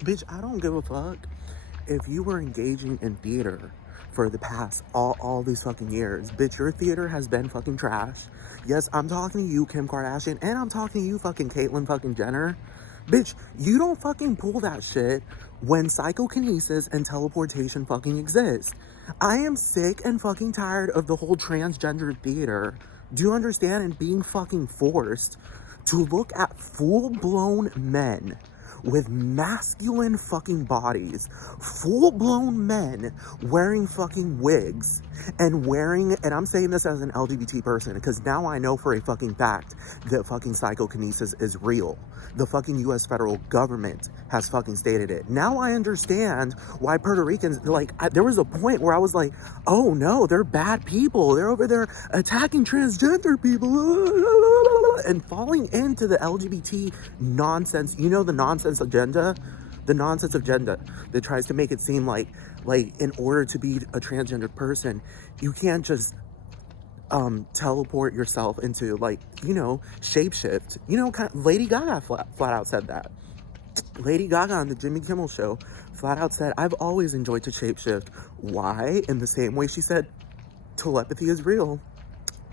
Bitch, I don't give a fuck if you were engaging in theater for the past all these fucking years. Bitch, your theater has been fucking trash. Yes, I'm talking to you, Kim Kardashian, and I'm talking to you, fucking Caitlyn fucking Jenner. Bitch, you don't fucking pull that shit when psychokinesis and teleportation fucking exist. I am sick and fucking tired of the whole transgender theater. Do you understand? And being fucking forced to look at full-blown men with masculine fucking bodies, full-blown men wearing fucking wigs and I'm saying this as an LGBT person because now I know for a fucking fact that fucking psychokinesis is real. The fucking US federal government has fucking stated it. Now I understand why Puerto Ricans, like, there was a point where I was like, oh no, they're bad people. They're over there attacking transgender people and falling into the LGBT nonsense. You know, the nonsense agenda? The nonsense agenda that tries to make it seem like in order to be a transgender person, you can't just teleport yourself into, like, you know, shapeshift. You know, Lady Gaga flat out said that. Lady Gaga on the Jimmy Kimmel show flat out said, I've always enjoyed to shapeshift. Why? In the same way she said telepathy is real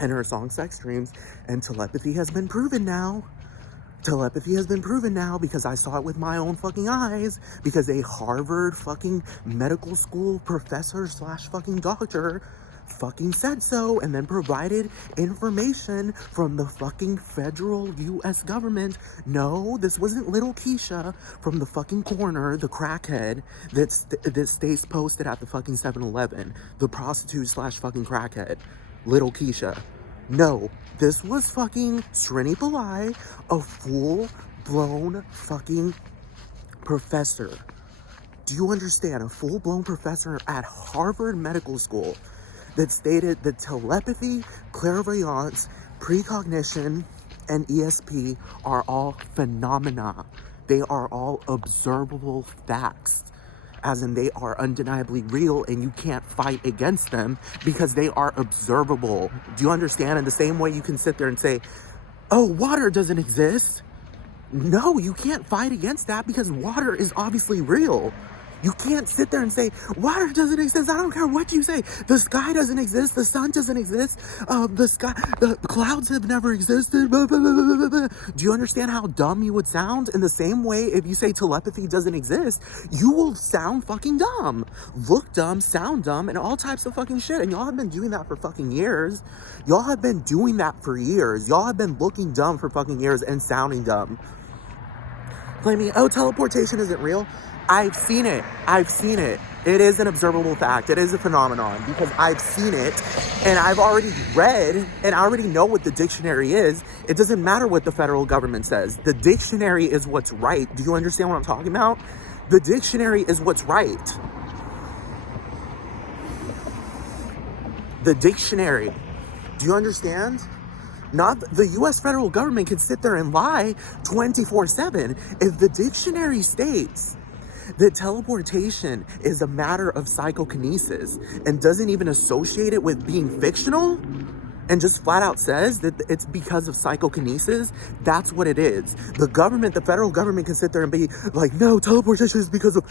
in her song Sex Dreams, and telepathy has been proven now. Telepathy has been proven now because I saw it with my own fucking eyes, because a Harvard fucking medical school professor slash fucking doctor fucking said so, and then provided information from the fucking federal US government. No, this wasn't little Keisha from the fucking corner, the crackhead that stays posted at the fucking 7-Eleven, the prostitute slash fucking crackhead, little Keisha. No, this was fucking Srini Pillai, a full-blown fucking professor. Do you understand? A full-blown professor at Harvard Medical School that stated that telepathy, clairvoyance, precognition, and ESP are all phenomena. They are all observable facts. As in, they are undeniably real and you can't fight against them because they are observable. Do you understand? In the same way you can sit there and say, oh, water doesn't exist. No, you can't fight against that because water is obviously real. You can't sit there and say, water doesn't exist. I don't care what you say. The sky doesn't exist. The sun doesn't exist. The clouds have never existed. Blah, blah, blah, blah, blah. Do you understand how dumb you would sound? In the same way, if you say telepathy doesn't exist, you will sound fucking dumb. Look dumb, sound dumb, and all types of fucking shit. And y'all have been doing that for fucking years. Y'all have been doing that for years. Y'all have been looking dumb for fucking years and sounding dumb. Claiming, oh, teleportation isn't real. I've seen it. I've seen it. It is an observable fact. It is a phenomenon because I've seen it and I've already read and I already know what the dictionary is. It doesn't matter what the federal government says. The dictionary is what's right. Do you understand what I'm talking about? The dictionary is what's right. The dictionary. Do you understand? Not the US federal government can sit there and lie 24/7. If the dictionary states that teleportation is a matter of psychokinesis and doesn't even associate it with being fictional and just flat out says that it's because of psychokinesis, that's what it is. The government, the federal government can sit there and be like, no, teleportation is because of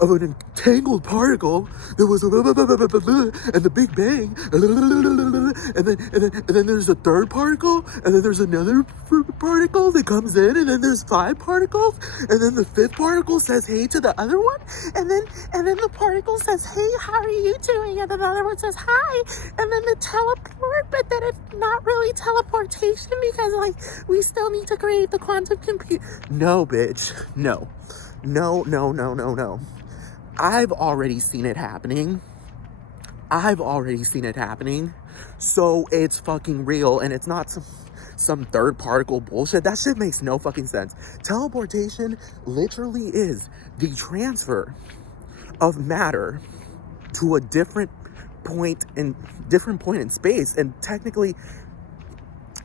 an entangled particle that was and the Big Bang, and then there's a third particle, and then there's another particle that comes in, and then there's 5 particles, and then the 5th particle says hey to the other one, and then the particle says, hey, how are you doing? And then the other one says hi, and then the teleport, but then it's not really teleportation because, like, we still need to create the quantum computer. No, bitch. No. No, no, no, no, no. I've already seen it happening. So it's fucking real, and it's not some third particle bullshit. That shit makes no fucking sense. Teleportation literally is the transfer of matter to a different point in space, and technically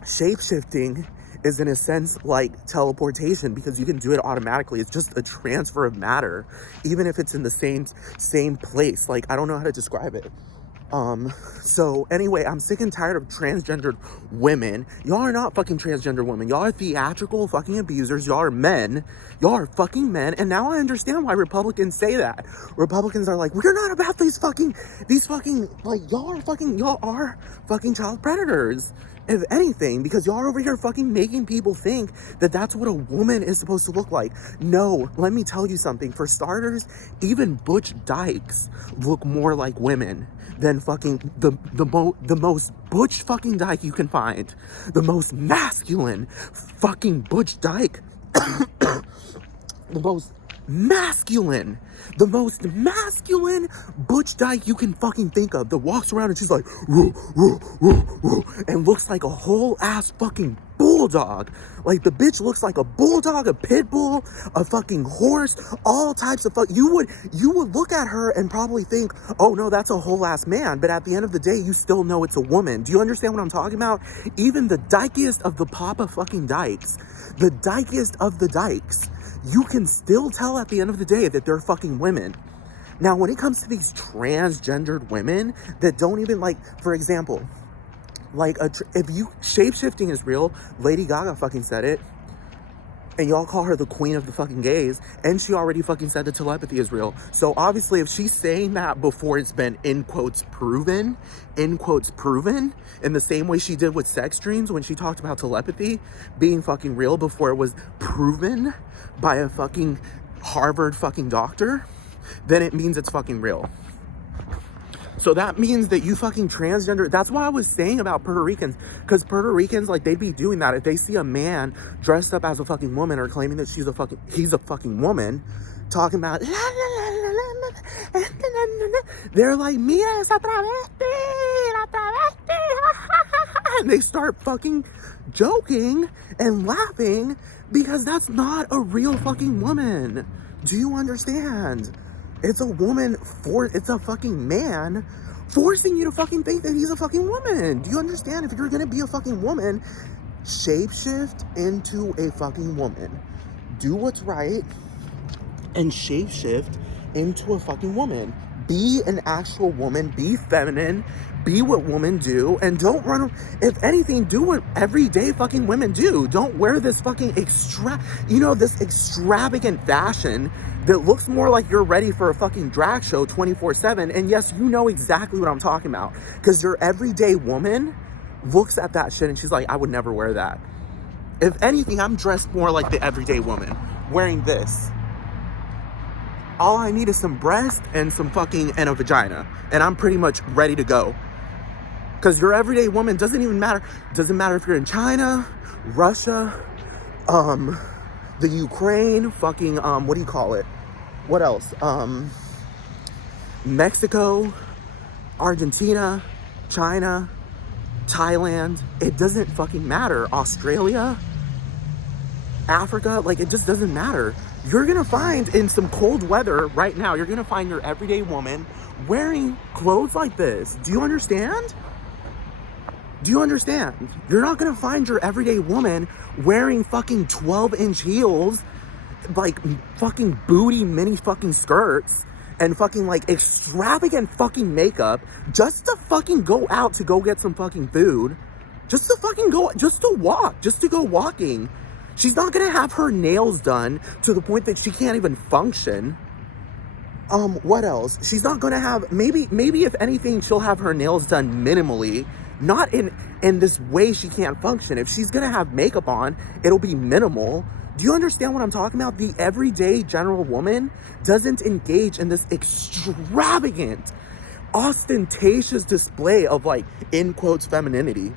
shape-shifting is in a sense like teleportation because you can do it automatically. It's just a transfer of matter, even if it's in the same place. Like, I don't know how to describe it. So anyway, I'm sick and tired of transgendered women. Y'all are not fucking transgender women. Y'all are theatrical fucking abusers. Y'all are men. Y'all are fucking men. And now I understand why Republicans say that. Republicans are like, we're not about these fucking, like, y'all are fucking child predators. If anything, because y'all are over here fucking making people think that that's what a woman is supposed to look like. No, let me tell you something. For starters, even butch dykes look more like women than fucking the most butch fucking dyke you can find. The most masculine fucking butch dyke. the most masculine butch dyke you can fucking think of, that walks around and she's like, woo, woo, woo, woo, and looks like a whole ass fucking bulldog. Like, the bitch looks like a bulldog, a pit bull, a fucking horse, all types of you would look at her and probably think, oh no, that's a whole ass man, but at the end of the day, you still know it's a woman. Do you understand what I'm talking about? Even the dykiest of the papa fucking dykes, the dykiest of the dykes, you can still tell at the end of the day that they're fucking women. Now, when it comes to these transgendered women that don't even, like, for example, like, if you, shape-shifting is real. Lady Gaga fucking said it. And y'all call her the queen of the fucking gays. And she already fucking said that telepathy is real. So obviously, if she's saying that before it's been, in quotes, proven, in the same way she did with sex dreams when she talked about telepathy being fucking real before it was proven by a fucking Harvard fucking doctor, then it means it's fucking real. So that means that you fucking transgender, that's why I was saying about Puerto Ricans, because Puerto Ricans, like, they'd be doing that if they see a man dressed up as a fucking woman or claiming that he's a fucking woman, talking about, they're like, mira esa travesti, la travesti, and they start fucking joking and laughing because that's not a real fucking woman. Do you understand? It's a woman it's a fucking man forcing you to fucking think that he's a fucking woman. Do you understand? If you're gonna be a fucking woman, shapeshift into a fucking woman. Do what's right and shapeshift into a fucking woman. Be an actual woman, be feminine, be what women do, and don't run, if anything, do what everyday fucking women do. Don't wear this fucking this extravagant fashion that looks more like you're ready for a fucking drag show 24/7. And yes, you know exactly what I'm talking about, because your everyday woman looks at that shit and she's like, I would never wear that. If anything, I'm dressed more like the everyday woman, wearing this. All I need is some breast and and a vagina, and I'm pretty much ready to go. Because your everyday woman doesn't even matter. Doesn't matter if you're in China, Russia, the Ukraine, fucking, what do you call it? What else? Mexico, Argentina, China, Thailand. It doesn't fucking matter. Australia, Africa, like, it just doesn't matter. You're gonna find in some cold weather right now, you're gonna find your everyday woman wearing clothes like this. Do you understand? Do you understand? You're not gonna find your everyday woman wearing fucking 12-inch heels, like fucking booty mini fucking skirts, and fucking like extravagant fucking makeup just to fucking go out to go get some fucking food. Just to fucking go, just to walk, just to go walking. She's not gonna have her nails done to the point that she can't even function. What else? She's not gonna have, maybe if anything, she'll have her nails done minimally. Not in this way she can't function. If she's gonna have makeup on, it'll be minimal. Do you understand what I'm talking about? The everyday general woman doesn't engage in this extravagant, ostentatious display of, like, in quotes, femininity.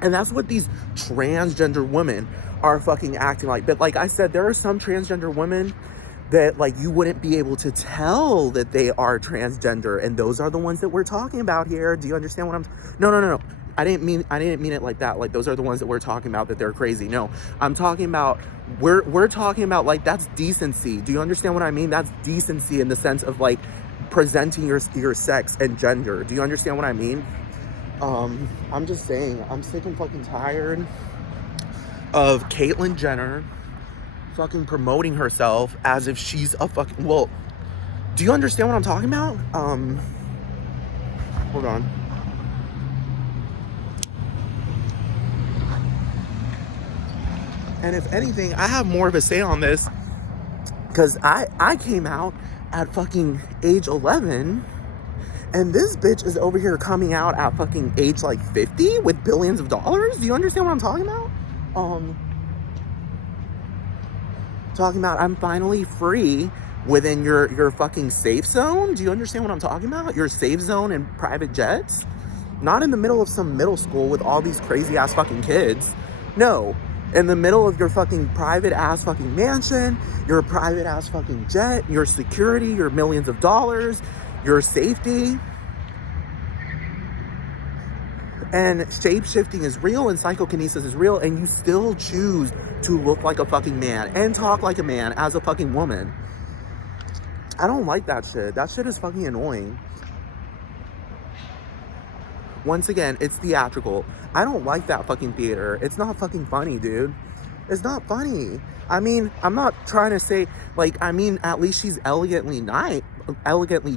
And that's what these transgender women are fucking acting like. But like I said, there are some transgender women that, like, you wouldn't be able to tell that they are transgender, and those are the ones that we're talking about here. Do you understand what I'm? No. I didn't mean it like that. Like, those are the ones that we're talking about that they're crazy. No, I'm talking about we're talking about, like, that's decency. Do you understand what I mean? That's decency in the sense of, like, presenting your sex and gender. Do you understand what I mean? I'm just saying, I'm sick and fucking tired of Caitlyn Jenner fucking promoting herself as if she's a fucking, well, do you understand what I'm talking about? Hold on. And if anything, I have more of a say on this because I came out at fucking age 11, and this bitch is over here coming out at fucking age like 50 with billions of dollars. Do you understand what I'm talking about? Talking about I'm finally free within your fucking safe zone. Do you understand what I'm talking about? Your safe zone and private jets? Not in the middle of some middle school with all these crazy ass fucking kids. No. In the middle of your fucking private ass fucking mansion, your private ass fucking jet, your security, your millions of dollars, your safety. And shape-shifting is real and psychokinesis is real, and you still choose to look like a fucking man and talk like a man as a fucking woman. I don't like that shit. That shit is fucking annoying. Once again, it's theatrical. I don't like that fucking theater. It's not fucking funny, dude. It's not funny. I mean, I'm not trying to say, like, I mean, at least she's elegantly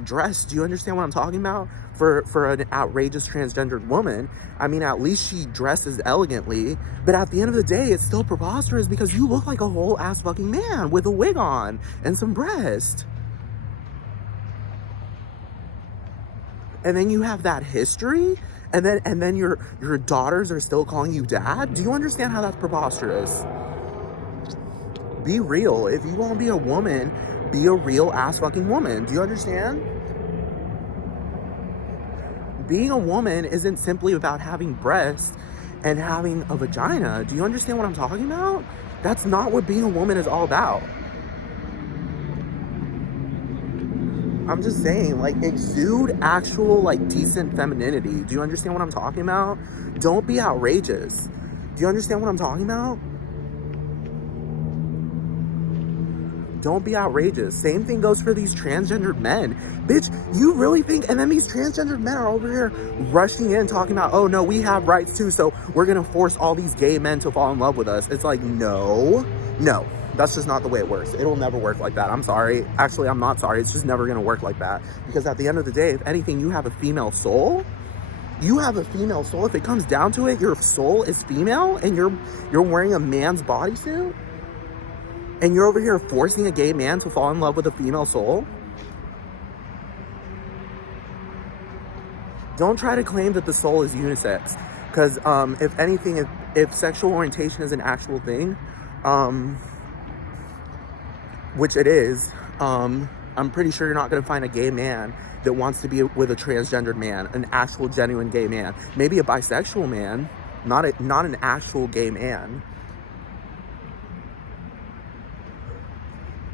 dressed. Do you understand what I'm talking about? For an outrageous transgendered woman, I mean, at least she dresses elegantly. But at the end of the day, it's still preposterous because you look like a whole ass fucking man with a wig on and some breast. And then you have that history, and then your daughters are still calling you dad. Do you understand how that's preposterous? Be real. If you want to be a woman, be a real ass fucking woman. Do you understand? Being a woman isn't simply about having breasts and having a vagina. Do you understand what I'm talking about? That's not what being a woman is all about. I'm just saying, like, exude actual, like, decent femininity. Do you understand what I'm talking about? Don't be outrageous. Do you understand what I'm talking about? Don't be outrageous. Same thing goes for these transgendered men. Bitch, you really think, and then these transgendered men are over here rushing in talking about, oh no, we have rights too, so we're gonna force all these gay men to fall in love with us. It's like, no. That's just not the way it works. It'll never work like that. I'm sorry. Actually, I'm not sorry. It's just never gonna work like that. Because at the end of the day, if anything, you have a female soul. You have a female soul. If it comes down to it, your soul is female and you're wearing a man's bodysuit. And you're over here forcing a gay man to fall in love with a female soul? Don't try to claim that the soul is unisex. Because if anything, if sexual orientation is an actual thing, which it is, I'm pretty sure you're not going to find a gay man that wants to be with a transgendered man, an actual genuine gay man. Maybe a bisexual man, not an actual gay man.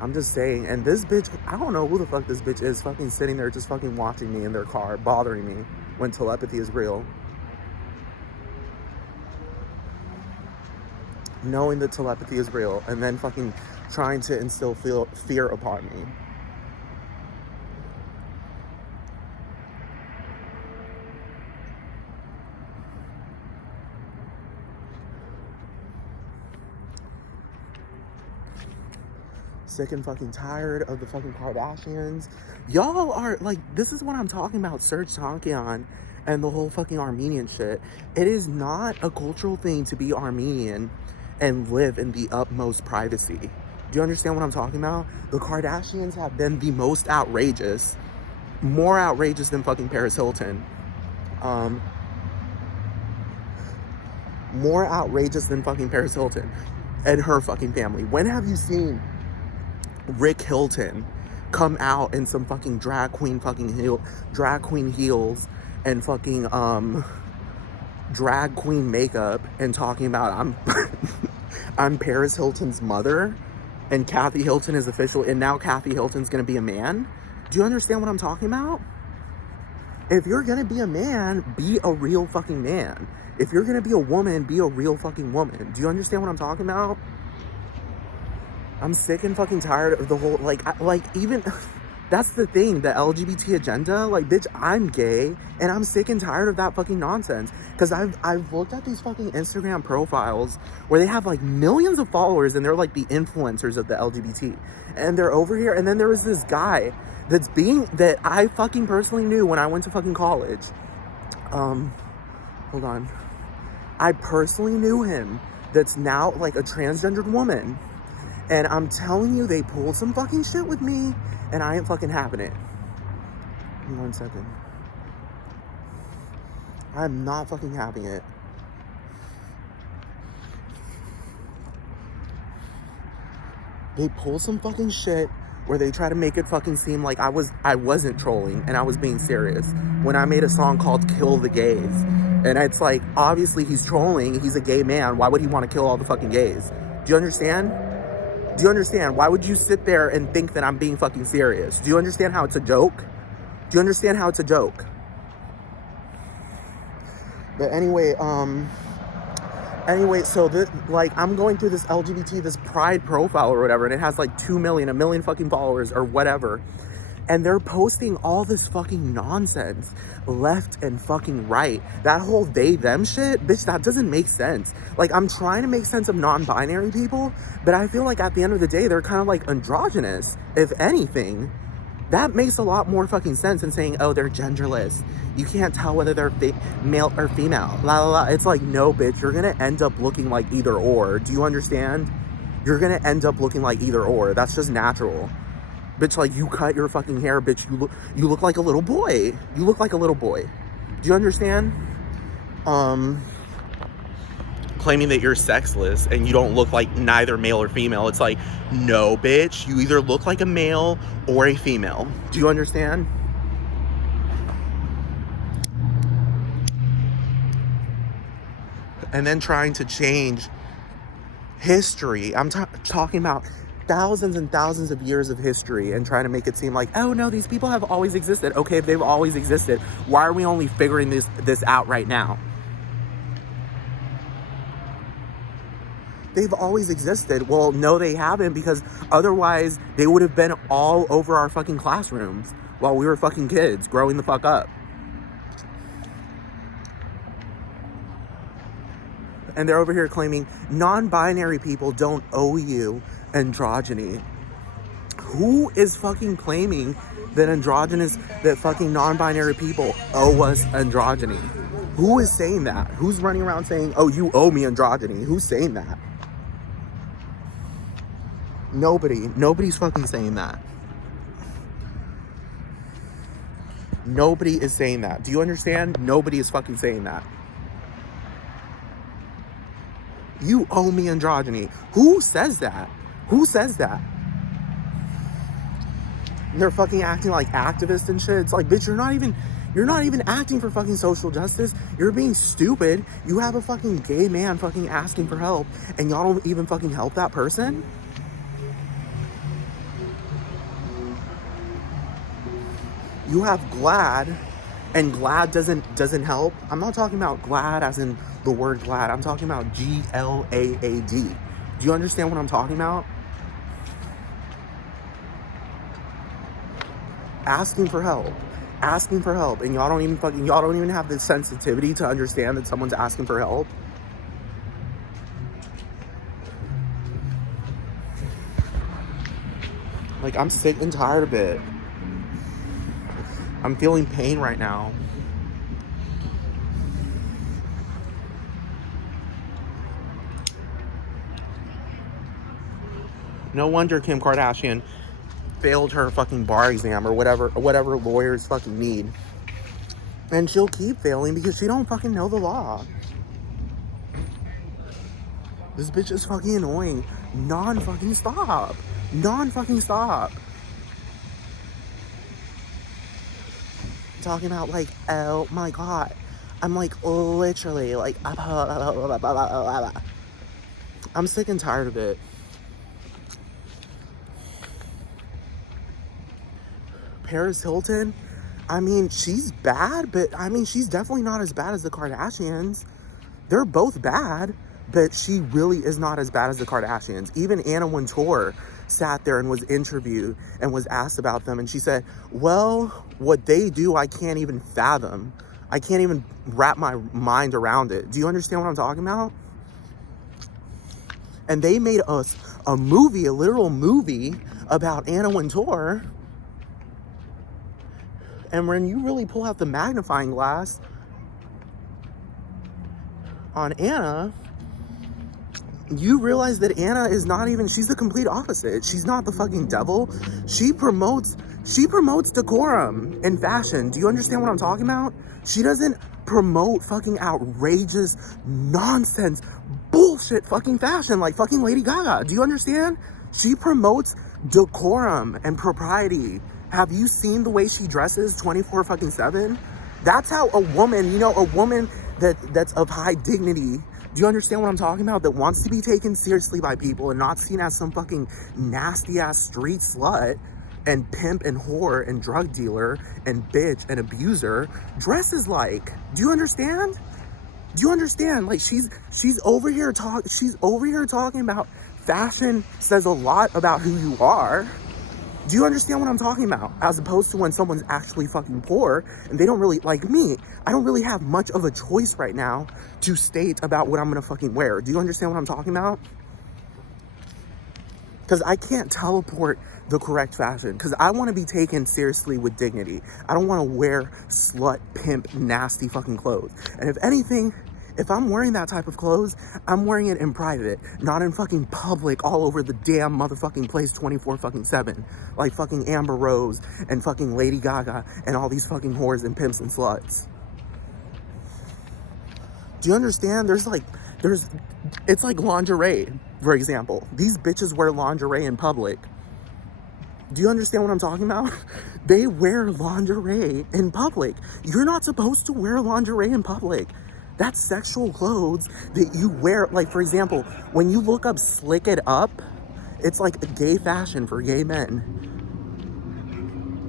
I'm just saying, and this bitch, I don't know who the fuck this bitch is, fucking sitting there just fucking watching me in their car, bothering me when telepathy is real. Knowing that telepathy is real, and then fucking trying to instill fear upon me. Sick and fucking tired of the fucking Kardashians. Y'all are like, this is what I'm talking about, Serge Tankian and the whole fucking Armenian shit. It is not a cultural thing to be Armenian and live in the utmost privacy. Do you understand what I'm talking about? The Kardashians have been the most outrageous, more outrageous than fucking Paris Hilton. More outrageous than fucking Paris Hilton and her fucking family. When have you seen Rick Hilton come out in some fucking drag queen heels and fucking drag queen makeup and talking about I'm Paris Hilton's mother and Kathy Hilton is official, and now Kathy Hilton's gonna be a man? Do you understand what I'm talking about? If you're gonna be a man, be a real fucking man. If you're gonna be a woman, be a real fucking woman. Do you understand what I'm talking about? I'm sick and fucking tired of the whole, even, that's the thing, the LGBT agenda, like, bitch, I'm gay, and I'm sick and tired of that fucking nonsense, because I've looked at these fucking Instagram profiles where they have, like, millions of followers, and they're, like, the influencers of the LGBT, and they're over here, and then there was this guy that I fucking personally knew when I went to fucking college, hold on. I personally knew him that's now like a transgendered woman. And I'm telling you, they pulled some fucking shit with me, and I ain't fucking having it. 1 second. I'm not fucking having it. They pull some fucking shit where they try to make it fucking seem like I wasn't trolling and I was being serious when I made a song called Kill the Gays. And it's like, obviously he's trolling, he's a gay man, why would he want to kill all the fucking gays? Do you understand? Do you understand? Why would you sit there and think that I'm being fucking serious? Do you understand how it's a joke? Do you understand how it's a joke? But anyway, so like, I'm going through this LGBT, this pride profile or whatever, and it has like 2 million, a million fucking followers or whatever. And they're posting all this fucking nonsense left and fucking right. That whole they, them shit, bitch, that doesn't make sense. Like, I'm trying to make sense of non-binary people, but I feel like at the end of the day, they're kind of like androgynous, if anything. That makes a lot more fucking sense than saying, oh, they're genderless. You can't tell whether they're male or female. La la la. It's like, no, bitch, you're gonna end up looking like either or. Do you understand? You're gonna end up looking like either or. That's just natural. Bitch, like, you cut your fucking hair, bitch, you look like a little boy. You look like a little boy. Do you understand? Claiming that you're sexless and you don't look like neither male or female. It's like, no, bitch, you either look like a male or a female. Do you understand? And then trying to change history. I'm talking about thousands and thousands of years of history and trying to make it seem like, oh no, these people have always existed. Okay, if they've always existed, why are we only figuring this out right now? They've always existed. Well, no, they haven't, because otherwise they would have been all over our fucking classrooms while we were fucking kids growing the fuck up. And they're over here claiming non-binary people don't owe you androgyny. Who is fucking claiming that fucking non-binary people owe us androgyny? Who is saying that? Who's running around saying, oh, you owe me androgyny? Who's saying that? Nobody's fucking saying that. Nobody is saying that. Do you understand? Nobody is fucking saying that. You owe me androgyny. Who says that? Who says that? They're fucking acting like activists and shit. It's like, bitch, you're not even acting for fucking social justice. You're being stupid. You have a fucking gay man fucking asking for help, and y'all don't even fucking help that person? You have GLAAD, and GLAAD doesn't help. I'm not talking about GLAAD as in the word glad. I'm talking about GLAAD. Do you understand what I'm talking about? Asking for help, and y'all don't even have the sensitivity to understand that someone's asking for help. Like, I'm sick and tired of it. I'm feeling pain right now. No wonder Kim Kardashian failed her fucking bar exam or whatever lawyers fucking need. And she'll keep failing because she don't fucking know the law. This bitch is fucking annoying. Non-fucking stop. Talking about like, oh my god. I'm like literally like, I'm sick and tired of it. Paris Hilton, I mean, she's bad, but I mean, she's definitely not as bad as the Kardashians. They're both bad, but she really is not as bad as the Kardashians. Even Anna Wintour sat there and was interviewed and was asked about them, and she said, well, what they do, I can't even fathom. I can't even wrap my mind around it. Do you understand what I'm talking about? And they made us a movie, a literal movie about Anna Wintour. And when you really pull out the magnifying glass, on Anna, you realize that Anna is not even, she's the complete opposite. She's not the fucking devil. She promotes decorum and fashion. Do you understand what I'm talking about? She doesn't promote fucking outrageous nonsense bullshit fucking fashion like fucking Lady Gaga. Do you understand? She promotes decorum and propriety. Have you seen the way she dresses 24 fucking 7? That's how a woman, you know, a woman that's of high dignity, do you understand what I'm talking about? That wants to be taken seriously by people and not seen as some fucking nasty ass street slut and pimp and whore and drug dealer and bitch and abuser dresses like. Do you understand? Do you understand? Like she's over here talking about fashion says a lot about who you are. Do you understand what I'm talking about? As opposed to when someone's actually fucking poor and they don't really, like me, I don't really have much of a choice right now to state about what I'm gonna fucking wear. Do you understand what I'm talking about? Because I can't teleport the correct fashion because I want to be taken seriously with dignity. I don't want to wear slut, pimp, nasty fucking clothes. And if anything, if I'm wearing that type of clothes, I'm wearing it in private, not in fucking public all over the damn motherfucking place 24 fucking 7. Like fucking Amber Rose and fucking Lady Gaga and all these fucking whores and pimps and sluts. Do you understand? It's like lingerie, for example. These bitches wear lingerie in public. Do you understand what I'm talking about? They wear lingerie in public. You're not supposed to wear lingerie in public. That's sexual clothes that you wear. Like, for example, when you look up Slick It Up, it's like a gay fashion for gay men.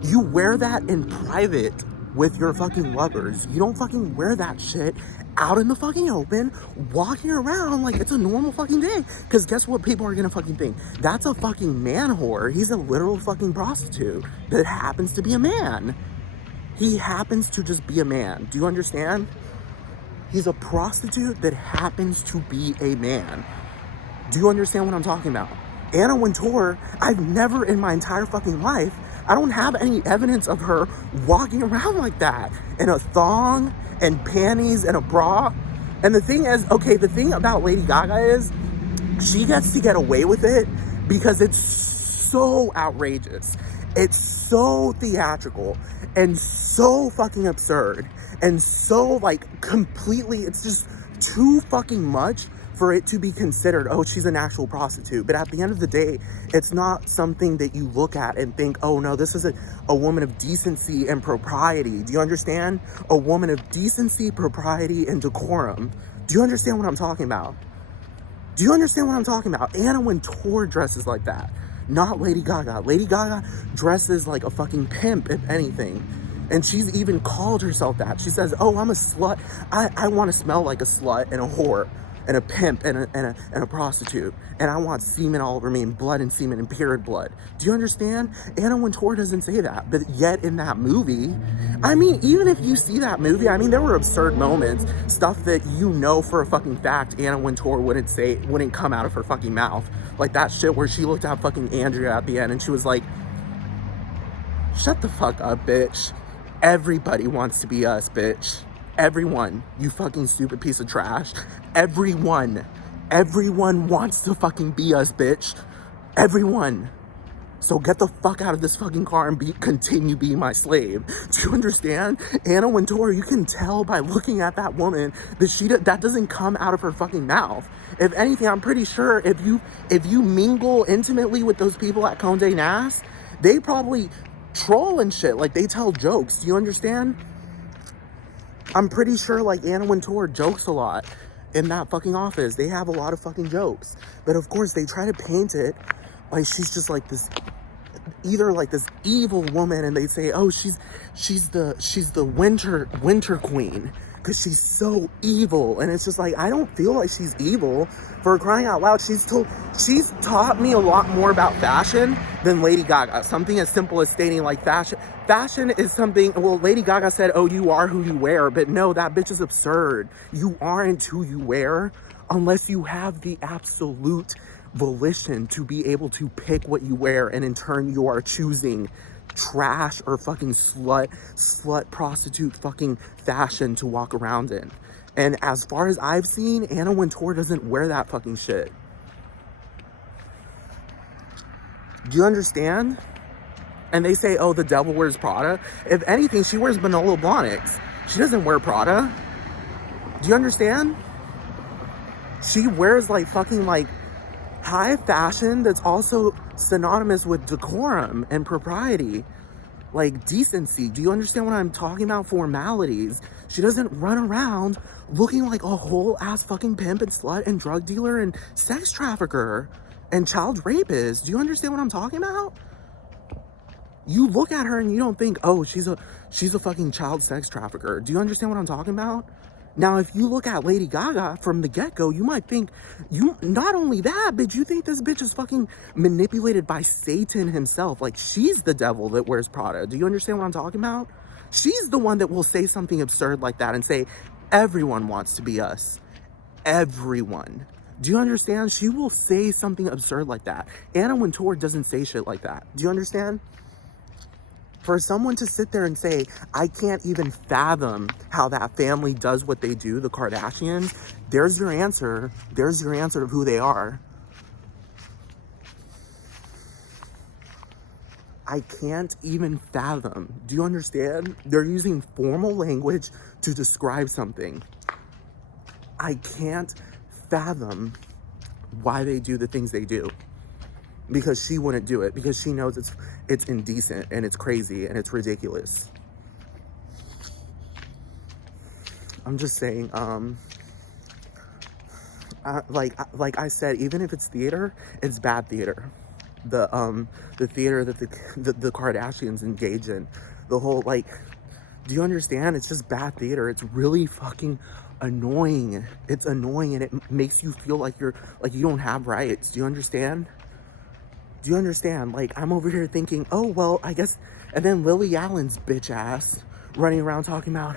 You wear that in private with your fucking lovers. You don't fucking wear that shit out in the fucking open, walking around like it's a normal fucking day. Because guess what people are gonna fucking think? That's a fucking man whore. He's a literal fucking prostitute that happens to be a man. He happens to just be a man. Do you understand? He's a prostitute that happens to be a man. Do you understand what I'm talking about? Anna Wintour, I've never in my entire fucking life, I don't have any evidence of her walking around like that in a thong and panties and a bra. And the thing is, okay, the thing about Lady Gaga is she gets to get away with it because it's so outrageous. It's so theatrical and so fucking absurd and so like completely, it's just too fucking much for it to be considered, oh, she's an actual prostitute. But at the end of the day, it's not something that you look at and think, oh no, this is a woman of decency and propriety. Do you understand? A woman of decency, propriety, and decorum. Do you understand what I'm talking about? Do you understand what I'm talking about? Anna Wintour dresses like that, not Lady Gaga. Lady Gaga dresses like a fucking pimp, if anything. And she's even called herself that. She says, oh, I'm a slut. I want to smell like a slut and a whore and a pimp and a prostitute. And I want semen all over me and blood and semen and period blood. Do you understand? Anna Wintour doesn't say that. But yet in that movie, I mean, even if you see that movie, I mean, there were absurd moments. Stuff that you know for a fucking fact Anna Wintour wouldn't come out of her fucking mouth. Like that shit where she looked at fucking Andrea at the end and she was like, shut the fuck up, bitch. Everybody wants to be us, bitch. Everyone, you fucking stupid piece of trash. Everyone wants to fucking be us, bitch. Everyone. So get the fuck out of this fucking car and continue being my slave. Do you understand? Anna Wintour, you can tell by looking at that woman that that doesn't come out of her fucking mouth. If anything, I'm pretty sure if you mingle intimately with those people at Condé Nast, they probably troll and shit. Like they tell jokes. Do you understand? I'm pretty sure like Anna Wintour jokes a lot in that fucking office. They have a lot of fucking jokes. But of course they try to paint it like she's just like this, either like this evil woman, and they say, oh, she's the winter queen because she's so evil. And it's just like, I don't feel like she's evil. For crying out loud, she's taught me a lot more about fashion than Lady Gaga. Something as simple as stating like fashion is something, well, Lady Gaga said, oh, you are who you wear. But no, that bitch is absurd. You aren't who you wear unless you have the absolute volition to be able to pick what you wear, and in turn you are choosing trash or fucking slut prostitute fucking fashion to walk around in. And as far as I've seen, Anna Wintour doesn't wear that fucking shit. Do you understand? And they say, oh, the devil wears Prada. If anything, she wears Manolo Blahniks. She doesn't wear Prada. Do you understand? She wears like fucking like high fashion that's also synonymous with decorum and propriety. Like decency. Do you understand what I'm talking about? Formalities. She doesn't run around looking like a whole ass fucking pimp and slut and drug dealer and sex trafficker and child rapist. Do you understand what I'm talking about? You look at her and you don't think, oh, she's a fucking child sex trafficker. Do you understand what I'm talking about? Now, if you look at Lady Gaga from the get-go, you might think, not only that, but you think this bitch is fucking manipulated by Satan himself. Like, she's the devil that wears Prada. Do you understand what I'm talking about? She's the one that will say something absurd like that and say, everyone wants to be us. Everyone. Do you understand? She will say something absurd like that. Anna Wintour doesn't say shit like that. Do you understand? For someone to sit there and say, I can't even fathom how that family does what they do, the Kardashians, there's your answer. There's your answer of who they are. I can't even fathom. Do you understand? They're using formal language to describe something. I can't fathom why they do the things they do. Because she wouldn't do it, because she knows it's indecent and it's crazy and it's ridiculous. I'm just saying, like I said, even if it's theater, it's bad theater. The theater that the Kardashians engage in, the whole, like, do you understand? It's just bad theater. It's really fucking annoying. It's annoying, and it makes you feel like you don't have rights. Do you understand? Do you understand? Like, I'm over here thinking, oh, well, I guess, and then Lily Allen's bitch ass running around talking about,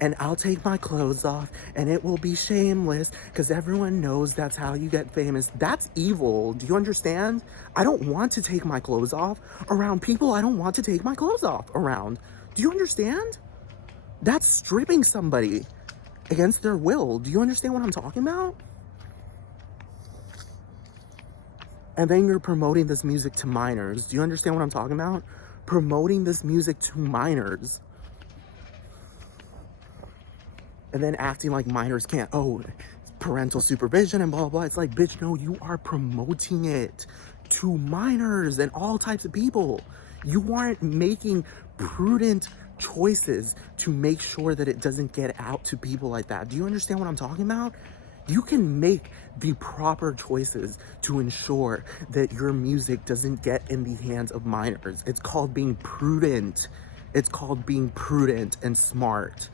and I'll take my clothes off, and it will be shameless, because everyone knows that's how you get famous. That's evil. Do you understand? I don't want to take my clothes off around people I don't want to take my clothes off around. Do you understand? That's stripping somebody against their will. Do you understand what I'm talking about? And then you're promoting this music to minors. Do you understand what I'm talking about? Promoting this music to minors. And then acting like minors can't, oh, parental supervision and blah, blah, blah. It's like, bitch, no, you are promoting it to minors and all types of people. You aren't making prudent choices to make sure that it doesn't get out to people like that. Do you understand what I'm talking about? You can make the proper choices to ensure that your music doesn't get in the hands of minors. It's called being prudent. It's called being prudent and smart.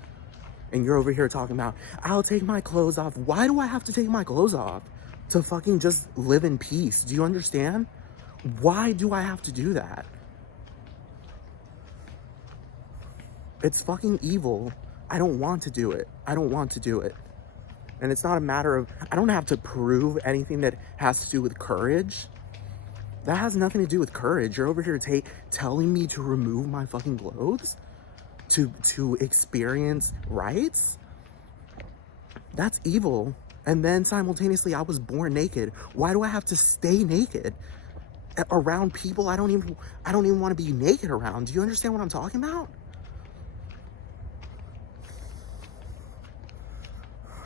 And you're over here talking about, I'll take my clothes off. Why do I have to take my clothes off? To fucking just live in peace. Do you understand? Why do I have to do that? It's fucking evil. I don't want to do it. I don't want to do it. And it's not a matter of, I don't have to prove anything that has to do with courage. That has nothing to do with courage. You're over here telling me to remove my fucking clothes to experience rights? That's evil. And then simultaneously, I was born naked. Why do I have to stay naked around people I don't even want to be naked around? Do you understand what I'm talking about?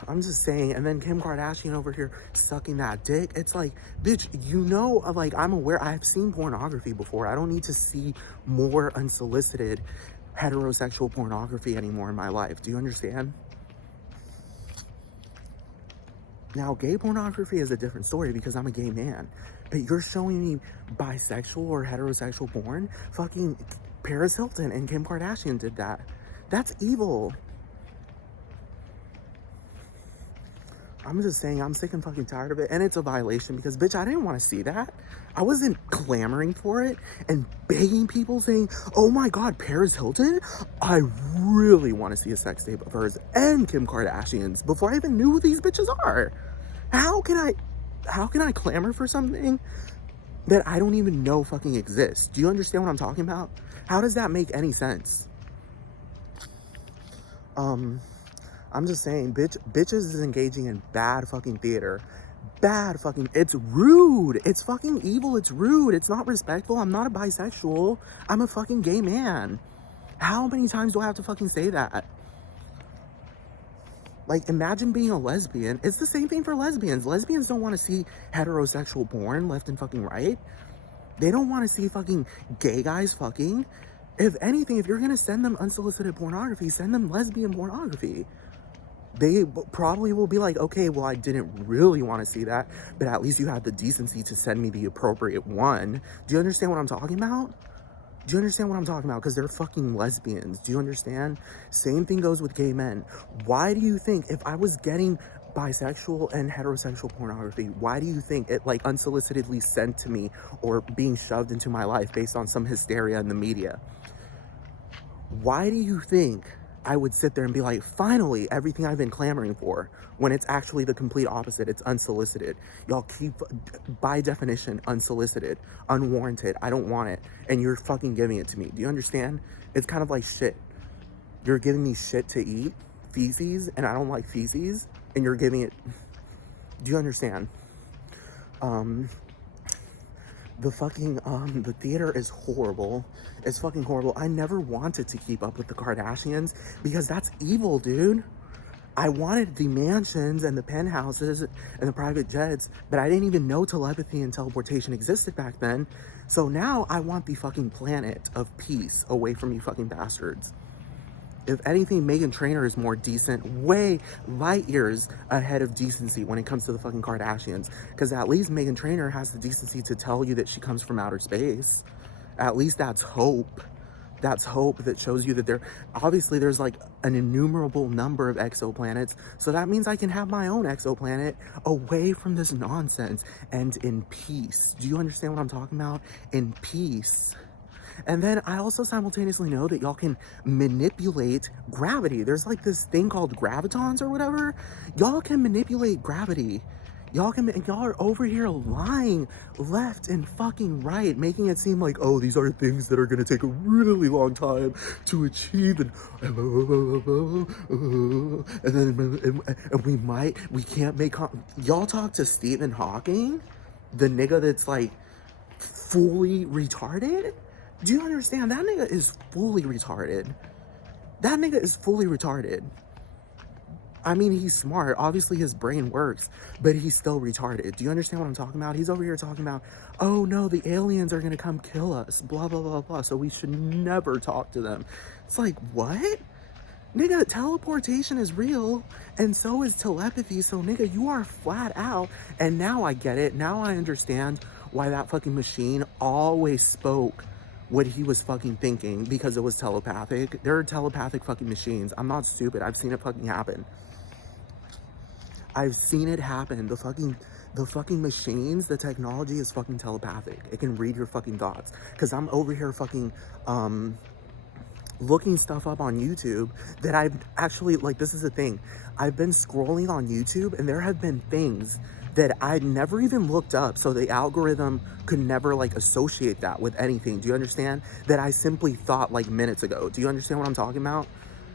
I'm just saying. And then Kim Kardashian over here sucking that dick. It's like, bitch, you know, like, I'm aware, I've seen pornography before. I don't need to see more unsolicited heterosexual pornography anymore in my life. Do you understand? Now, gay pornography is a different story because I'm a gay man. But you're showing me bisexual or heterosexual porn? Fucking Paris Hilton and Kim Kardashian did that. That's evil. I'm just saying, I'm sick and fucking tired of it. And it's a violation because, bitch, I didn't want to see that. I wasn't clamoring for it and begging people saying, oh my God, Paris Hilton? I really want to see a sex tape of hers and Kim Kardashian's before I even knew who these bitches are. How can I clamor for something that I don't even know fucking exists? Do you understand what I'm talking about? How does that make any sense? I'm just saying, bitches is engaging in bad fucking theater. Bad fucking, it's rude. It's fucking evil. It's rude. It's not respectful. I'm not a bisexual. I'm a fucking gay man. How many times do I have to fucking say that? Like, imagine being a lesbian. It's the same thing for lesbians. Lesbians don't want to see heterosexual porn left and fucking right. They don't want to see fucking gay guys fucking. If anything, if you're going to send them unsolicited pornography, send them lesbian pornography. They probably will be like, okay, well, I didn't really want to see that, but at least you had the decency to send me the appropriate one. Do you understand what I'm talking about? Do you understand what I'm talking about? Because they're fucking lesbians. Do you understand? Same thing goes with gay men. Why do you think if I was getting bisexual and heterosexual pornography, why do you think it like unsolicitedly sent to me or being shoved into my life based on some hysteria in the media? Why do you think I would sit there and be like, finally, everything I've been clamoring for, when it's actually the complete opposite? It's unsolicited. Y'all keep, by definition, unsolicited, unwarranted. I don't want it. And you're fucking giving it to me. Do you understand? It's kind of like shit. You're giving me shit to eat, feces, and I don't like feces, and you're giving it. Do you understand? The theater is horrible. It's fucking horrible. I never wanted to keep up with the Kardashians because that's evil, dude. I wanted the mansions and the penthouses and the private jets, but I didn't even know telepathy and teleportation existed back then. So now I want the fucking planet of peace away from you fucking bastards. If anything, Meghan Trainor is more decent, way light years ahead of decency when it comes to the fucking Kardashians. Because at least Meghan Trainor has the decency to tell you that she comes from outer space. At least that's hope. That's hope that shows you that there's like an innumerable number of exoplanets. So that means I can have my own exoplanet away from this nonsense and in peace. Do you understand what I'm talking about? In peace. And then I also simultaneously know that y'all can manipulate gravity. There's like this thing called gravitons or whatever. Y'all can manipulate gravity. Y'all are over here lying left and fucking right, making it seem like, oh, these are things that are gonna take a really long time to achieve, and we can't make. Y'all talk to Stephen Hawking, the nigga that's like fully retarded. Do you understand? That nigga is fully retarded. That nigga is fully retarded. I mean, he's smart. Obviously, his brain works, but he's still retarded. Do you understand what I'm talking about? He's over here talking about, oh no, the aliens are gonna come kill us, blah, blah, blah, blah, so we should never talk to them. It's like, what? Nigga, teleportation is real, and so is telepathy, so nigga, you are flat out. And now I get it. Now I understand why that fucking machine always spoke what he was fucking thinking, because it was telepathic. There are telepathic fucking machines. I'm not stupid. I've seen it fucking happen. I've seen it happen. The fucking machines, the technology is fucking telepathic. It can read your fucking thoughts. Because I'm over here fucking looking stuff up on YouTube that I've actually, like, this is the thing. I've been scrolling on YouTube and there have been things that I'd never even looked up, so the algorithm could never like associate that with anything. Do you understand? That I simply thought like minutes ago. Do you understand what I'm talking about?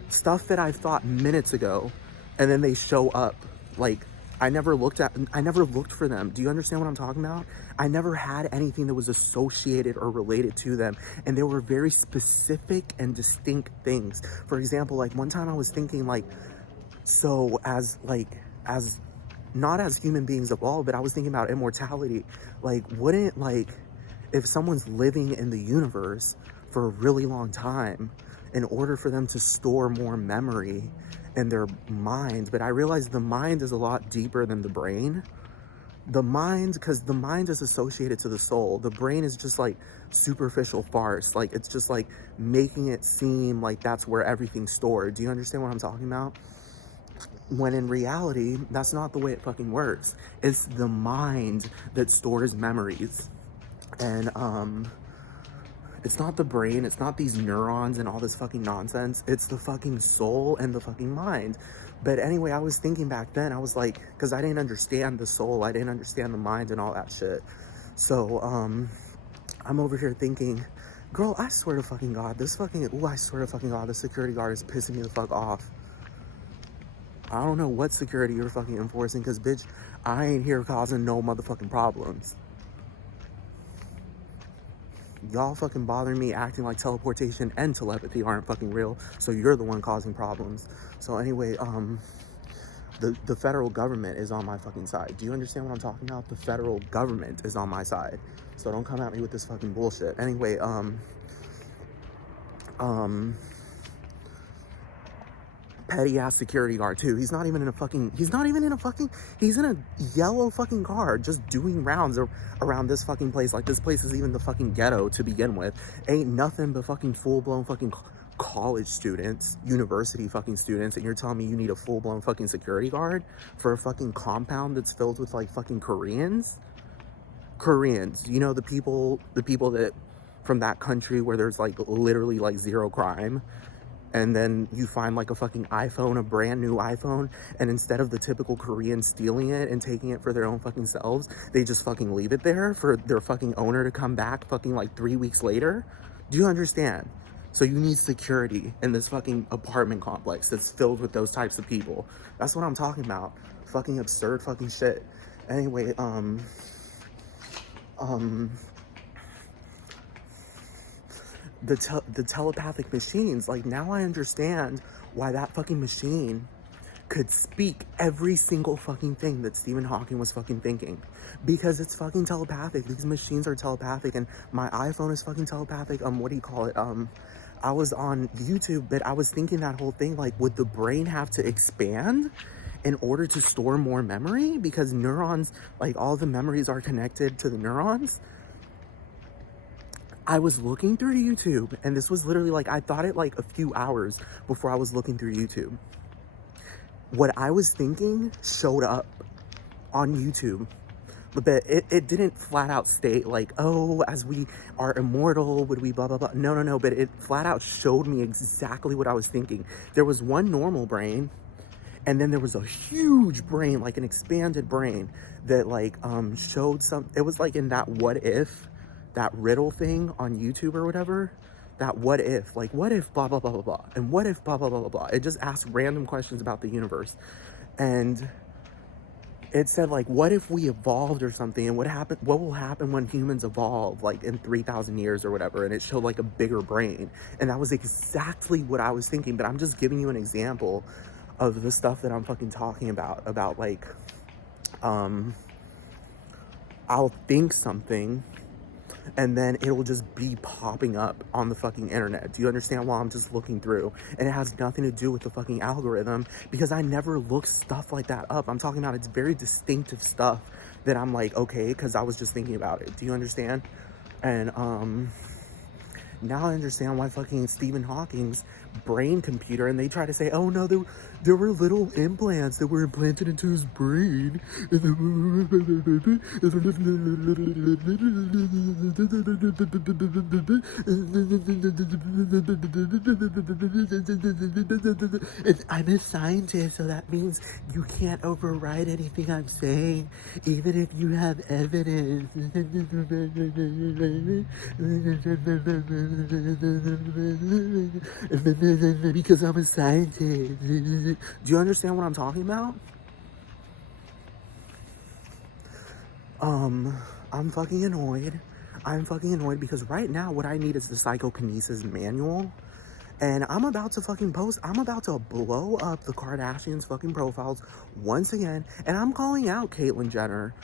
Stuff that I thought minutes ago, and then they show up. Like, I never looked for them. Do you understand what I'm talking about? I never had anything that was associated or related to them, and they were very specific and distinct things. For example, like one time I was thinking like, so as not as human beings evolve, but I was thinking about immortality. Like, wouldn't, like, if someone's living in the universe for a really long time, in order for them to store more memory in their mind, but I realized the mind is a lot deeper than the brain. The mind, because the mind is associated to the soul. The brain is just like superficial farce. Like, it's just like making it seem like that's where everything's stored. Do you understand what I'm talking about? When in reality, that's not the way it fucking works. It's the mind that stores memories. And it's not the brain, it's not these neurons and all this fucking nonsense. It's the fucking soul and the fucking mind. But anyway, I was thinking back then, I was like, because I didn't understand the soul, I didn't understand the mind and all that shit. So I'm over here thinking, girl, I swear to fucking God, I swear to fucking God, this security guard is pissing me the fuck off. I don't know what security you're fucking enforcing, because, bitch, I ain't here causing no motherfucking problems. Y'all fucking bothering me acting like teleportation and telepathy aren't fucking real, so you're the one causing problems. So anyway, the federal government is on my fucking side. Do you understand what I'm talking about? The federal government is on my side. So don't come at me with this fucking bullshit. Anyway, petty ass security guard too. He's not even in a fucking, he's in a yellow fucking car just doing rounds around this fucking place. Like, this place is even the fucking ghetto to begin with. Ain't nothing but fucking full-blown fucking college students, university fucking students, and you're telling me you need a full-blown fucking security guard for a fucking compound that's filled with like fucking Koreans? You know, the people that from that country where there's like literally like zero crime. And then you find like a fucking iPhone, a brand new iPhone, and instead of the typical Korean stealing it and taking it for their own fucking selves, they just fucking leave it there for their fucking owner to come back fucking like 3 weeks later. Do you understand? So you need security in this fucking apartment complex that's filled with those types of people. That's what I'm talking about. Fucking absurd fucking shit. Anyway, the telepathic machines, like, now I understand why that fucking machine could speak every single fucking thing that Stephen Hawking was fucking thinking, because it's fucking telepathic. These machines are telepathic, and my iPhone is fucking telepathic. What do you call it? I was on YouTube, but I was thinking that whole thing, like, would the brain have to expand in order to store more memory? Because neurons, like, all the memories are connected to the neurons. I was looking through YouTube, and this was literally like, I thought it like a few hours before I was looking through YouTube. What I was thinking showed up on YouTube, but it didn't flat out state like, oh, as we are immortal, would we blah, blah, blah. No, but it flat out showed me exactly what I was thinking. There was one normal brain, and then there was a huge brain, like an expanded brain that like showed some, it was like in that what if, that riddle thing on YouTube or whatever, that what if, like, what if blah, blah, blah, blah, blah, and what if blah, blah, blah, blah, blah. It just asked random questions about the universe. And it said, like, what if we evolved or something, and what will happen when humans evolve, like, in 3,000 years or whatever, and it showed, like, a bigger brain. And that was exactly what I was thinking, but I'm just giving you an example of the stuff that I'm fucking talking about, like, I'll think something, and then it'll just be popping up on the fucking internet. Do you understand? While I'm just looking through, and it has nothing to do with the fucking algorithm, because I never look stuff like that up. I'm talking about, it's very distinctive stuff that I'm like, okay, because I was just thinking about it. Do you understand? And now I understand why fucking Stephen Hawking's brain computer, and they try to say, oh no, there were little implants that were implanted into his brain. And I'm a scientist, so that means you can't override anything I'm saying, even if you have evidence. Because I'm a scientist. Do you understand what I'm talking about? I'm fucking annoyed. I'm fucking annoyed because right now what I need is the psychokinesis manual. And I'm about to fucking post, I'm about to blow up the Kardashians' fucking profiles once again. And I'm calling out Caitlyn Jenner.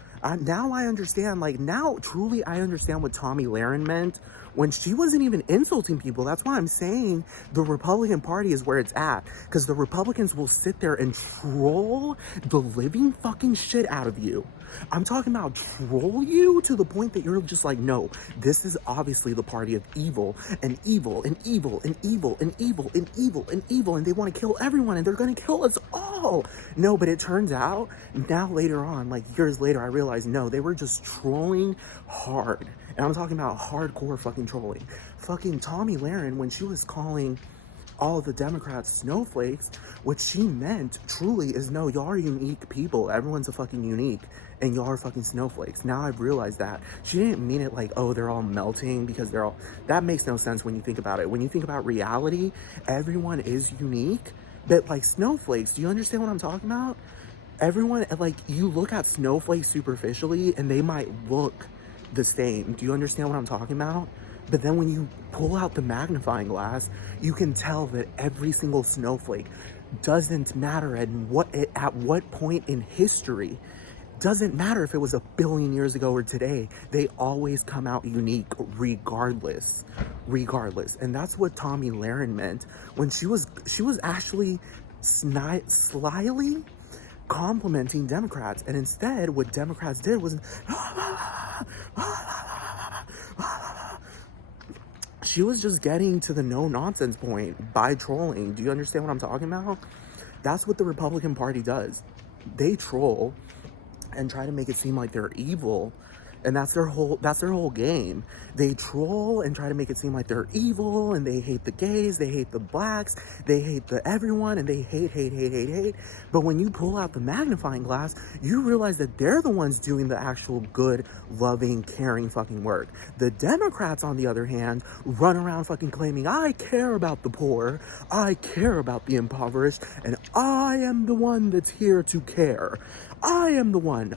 Now I understand, like, now truly I understand what Tomi Lahren meant when she wasn't even insulting people. That's why I'm saying the Republican Party is where it's at. Because the Republicans will sit there and troll the living fucking shit out of you. I'm talking about troll you to the point that you're just like, no, this is obviously the party of evil, and evil, and evil, and evil, and evil, and evil, and evil, and they want to kill everyone, and they're going to kill us all. No, but it turns out, now later on, like years later, I realized, no, they were just trolling hard. And I'm talking about hardcore fucking trolling. Fucking Tomi Lahren, when she was calling all the Democrats snowflakes, what she meant truly is, no, y'all are unique people. Everyone's a fucking unique, and y'all are fucking snowflakes. Now I've realized that. She didn't mean it like, oh, they're all melting because they're all, that makes no sense when you think about it. When you think about reality, everyone is unique, But like snowflakes, do you understand what I'm talking about? Everyone, like, you look at snowflakes superficially and they might look the same. Do you understand what I'm talking about? But then when you pull out the magnifying glass, you can tell that every single snowflake doesn't matter at what point in history. Doesn't matter if it was 1 billion years ago or today. They always come out unique regardless. Regardless. And that's what Tomi Lahren meant when she was actually slyly complimenting Democrats. And instead, what Democrats did was she was just getting to the no nonsense point by trolling. Do you understand what I'm talking about? That's what the Republican Party does. They troll and try to make it seem like they're evil, and that's their whole game. They troll and try to make it seem like they're evil, and they hate the gays, they hate the blacks, they hate the everyone, and they hate. But when you pull out the magnifying glass, you realize that they're the ones doing the actual good, loving, caring fucking work. The Democrats, on the other hand, run around fucking claiming, I care about the poor, I care about the impoverished, and I am the one that's here to care. I am the one.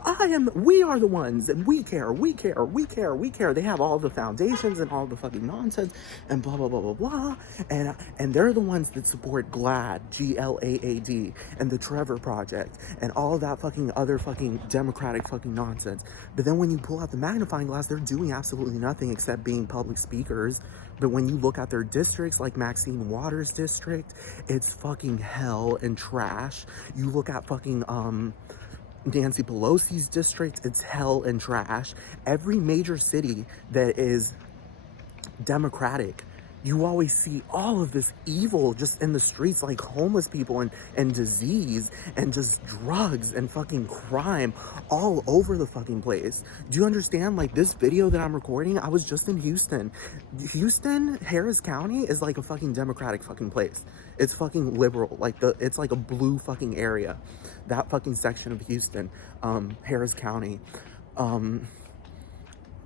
We are the ones, and we care. They have all the foundations and all the fucking nonsense and blah, blah, blah, blah, blah. And they're the ones that support GLAAD, GLAAD, and the Trevor Project, and all that fucking other fucking Democratic fucking nonsense. But then when you pull out the magnifying glass, they're doing absolutely nothing except being public speakers. But when you look at their districts, like Maxine Waters' district, it's fucking hell and trash. You look at fucking, Nancy Pelosi's district, it's hell and trash. Every major city that is Democratic, you always see all of this evil just in the streets, like homeless people and disease and just drugs and fucking crime all over the fucking place. Do you understand? Like, this video that I'm recording, I was just in Houston. Houston, Harris County is like a fucking Democratic fucking place. It's fucking liberal. Like, it's like a blue fucking area. That fucking section of Houston, Harris County.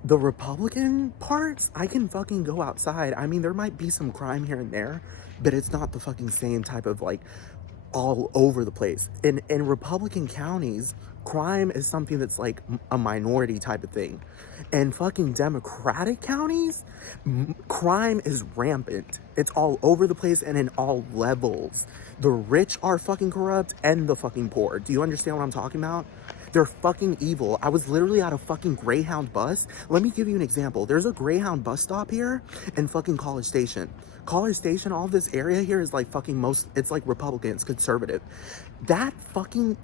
The Republican parts, I can fucking go outside. I mean, there might be some crime here and there, but it's not the fucking same type of, like, all over the place. In Republican counties, crime is something that's like a minority type of thing. In fucking Democratic counties, crime is rampant. It's all over the place and in all levels. The rich are fucking corrupt and the fucking poor. Do you understand what I'm talking about? They're fucking evil. I was literally at a fucking Greyhound bus. Let me give you an example. There's a Greyhound bus stop here in fucking College Station. College Station, all this area here is like fucking it's like Republicans, conservative. That fucking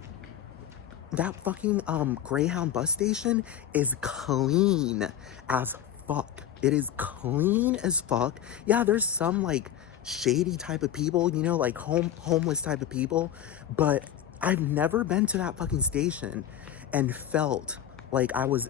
Greyhound bus station is clean as fuck. It is clean as fuck. Yeah, there's some like shady type of people, you know, like homeless type of people, but I've never been to that fucking station and felt like I was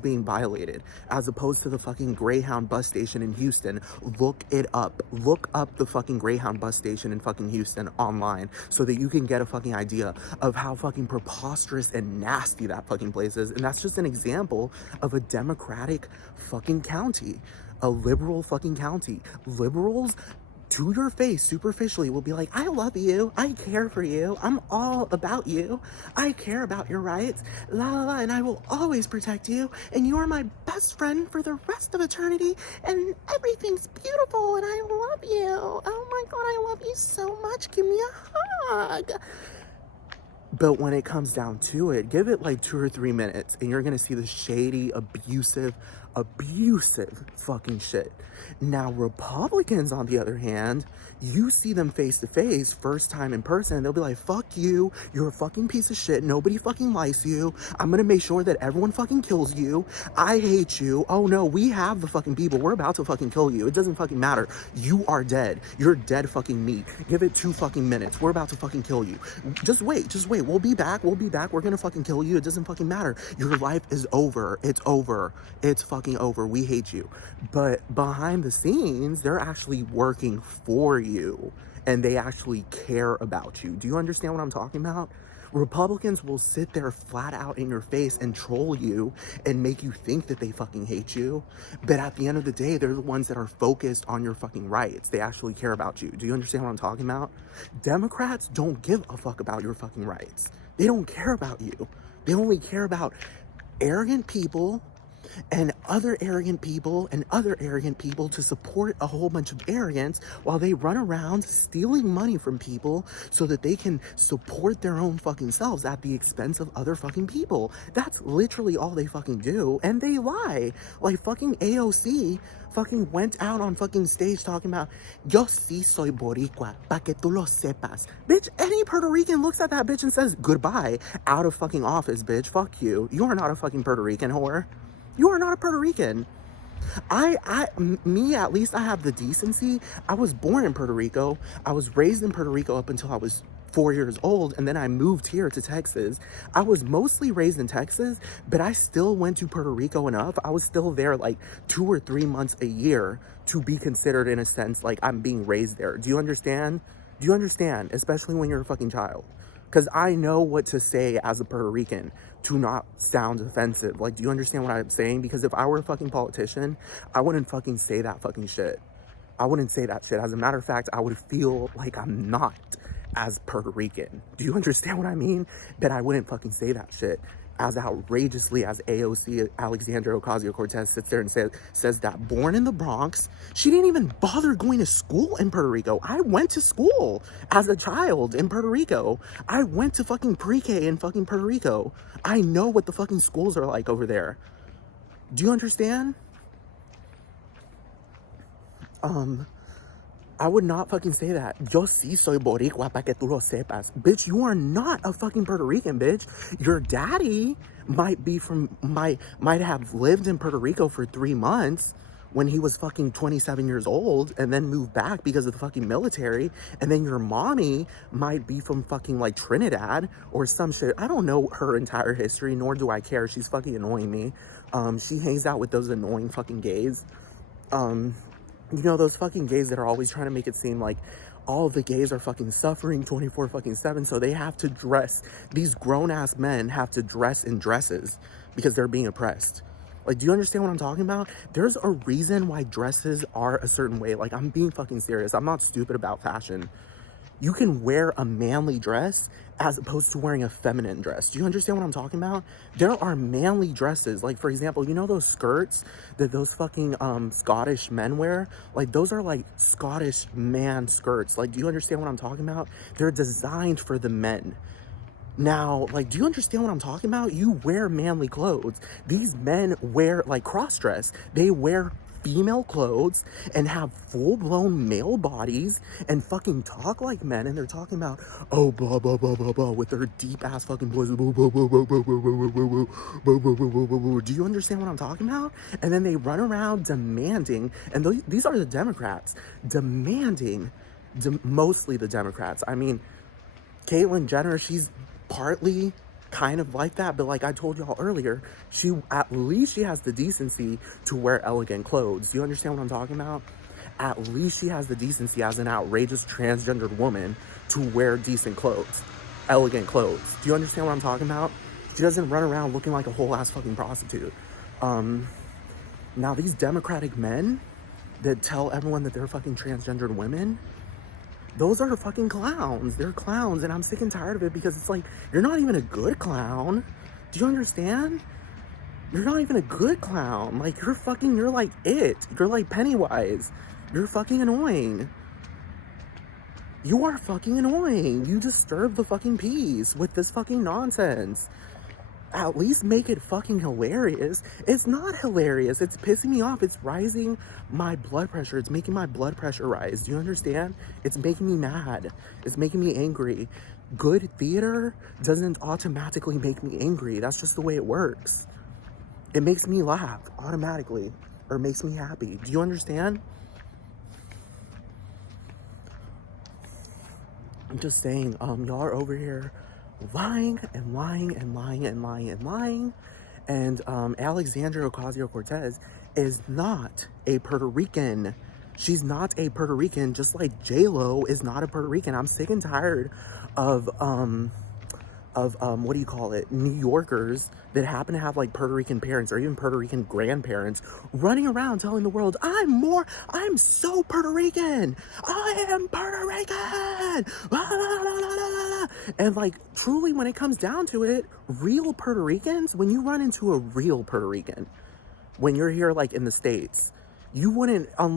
being violated, as opposed to the fucking Greyhound bus station in Houston. Look it up. Look up the fucking Greyhound bus station in fucking Houston online so that you can get a fucking idea of how fucking preposterous and nasty that fucking place is. And that's just an example of a Democratic fucking county, a liberal fucking county. Liberals, to your face, superficially, will be like, I love you, I care for you, I'm all about you, I care about your rights, la la la, and I will always protect you, and you are my best friend for the rest of eternity, and everything's beautiful, and I love you, oh my god, I love you so much, give me a hug. But when it comes down to it, give it like 2 or 3 minutes, and you're gonna see the shady, abusive fucking shit. Now, Republicans, on the other hand, you see them face to face, first time in person, and they'll be like, fuck you, you're a fucking piece of shit, nobody fucking likes you, I'm gonna make sure that everyone fucking kills you, I hate you, oh no, we have the fucking people, we're about to fucking kill you, it doesn't fucking matter, you are dead, you're dead fucking meat, give it 2 fucking minutes, we're about to fucking kill you, just wait, we'll be back, we're gonna fucking kill you, it doesn't fucking matter, your life is over, it's fucking over, we hate you. But behind the scenes, they're actually working for you, and they actually care about you. Do you understand what I'm talking about? Republicans will sit there flat out in your face and troll you and make you think that they fucking hate you. But at the end of the day, they're the ones that are focused on your fucking rights. They actually care about you. Do you understand what I'm talking about? Democrats don't give a fuck about your fucking rights. They don't care about you. They only care about arrogant people and other arrogant people and other arrogant people to support a whole bunch of arrogance while they run around stealing money from people so that they can support their own fucking selves at the expense of other fucking people. That's literally all they fucking do, and they lie. Like fucking AOC fucking went out on fucking stage talking about, yo sí soy boricua, pa que tú lo sepas. Bitch, any Puerto Rican looks at that bitch and says, goodbye, out of fucking office, bitch, fuck you. You are not a fucking Puerto Rican whore. You are not a Puerto Rican. Me, at least I have the decency. I was born in Puerto Rico. I was raised in Puerto Rico up until I was 4 years old, and then I moved here to Texas. I was mostly raised in Texas, but I still went to Puerto Rico enough. I was still there like 2 or 3 months a year to be considered, in a sense, like I'm being raised there. Do you understand? Do you understand? Especially when you're a fucking child. Because I know what to say as a Puerto Rican to not sound offensive. Like, do you understand what I'm saying? Because if I were a fucking politician, I wouldn't fucking say that fucking shit. I wouldn't say that shit. As a matter of fact, I would feel like I'm not as Puerto Rican. Do you understand what I mean? That I wouldn't fucking say that shit as outrageously as AOC, Alexandria Ocasio-Cortez, sits there and says that born in the Bronx, she didn't even bother going to school in Puerto Rico. I went to school as a child in Puerto Rico. I went to fucking pre-K in fucking Puerto Rico. I know what the fucking schools are like over there. Do you understand? I would not fucking say that. Yo sí soy boricua pa que tú lo sepas. Bitch, you are not a fucking Puerto Rican, bitch. Your daddy might have lived in Puerto Rico for 3 months when he was fucking 27 years old and then moved back because of the fucking military. And then your mommy might be from fucking like Trinidad or some shit. I don't know her entire history, nor do I care. She's fucking annoying me. She hangs out with those annoying fucking gays. You know, those fucking gays that are always trying to make it seem like all of the gays are fucking suffering 24 fucking 7, so they have to dress, these grown-ass men have to dress in dresses because they're being oppressed. Like, do you understand what I'm talking about? There's a reason why dresses are a certain way. Like, I'm being fucking serious. I'm not stupid about fashion. You can wear a manly dress as opposed to wearing a feminine dress. Do you understand what I'm talking about? There are manly dresses. Like, for example, you know those skirts that those fucking Scottish men wear? Like, those are like Scottish man skirts. Like, do you understand what I'm talking about? They're designed for the men. Now, like, do you understand what I'm talking about? You wear manly clothes. These men wear, like, cross-dress. They wear female clothes and have full-blown male bodies and fucking talk like men, and they're talking about, oh, blah, blah, blah, blah, blah, with their deep-ass fucking voices. Do you understand what I'm talking about? And then they run around demanding, and these are the Democrats, demanding, mostly the Democrats. I mean, Caitlyn Jenner, she's partly kind of like that, but like I told y'all earlier, at least she has the decency to wear elegant clothes. Do you understand what I'm talking about? At least she has the decency as an outrageous transgendered woman to wear decent clothes, elegant clothes. Do you understand what I'm talking about? She doesn't run around looking like a whole ass fucking prostitute. Now these Democratic men that tell everyone that they're fucking transgendered women, those are fucking clowns. They're clowns, and I'm sick and tired of it because it's like, you're not even a good clown. Do you understand? You're not even a good clown. Like, you're like it. You're like Pennywise. You're fucking annoying. You are fucking annoying. You disturb the fucking peace with this fucking nonsense. At least make it fucking hilarious. It's not hilarious. It's pissing me off. It's rising my blood pressure. It's making my blood pressure rise. Do you understand? It's making me mad. It's making me angry. Good theater doesn't automatically make me angry. That's just the way it works. It makes me laugh automatically, or makes me happy. Do you understand? I'm just saying, y'all are over here lying and lying and lying and lying and lying. And Alexandria Ocasio-Cortez is not a Puerto Rican. She's not a Puerto Rican, just like J-Lo is not a Puerto Rican. I'm sick and tired of what do you call it, New Yorkers that happen to have like Puerto Rican parents or even Puerto Rican grandparents running around telling the world, I'm so Puerto Rican. I am Puerto Rican. And like truly when it comes down to it, real Puerto Ricans, when you run into a real Puerto Rican, when you're here like in the States, you wouldn't,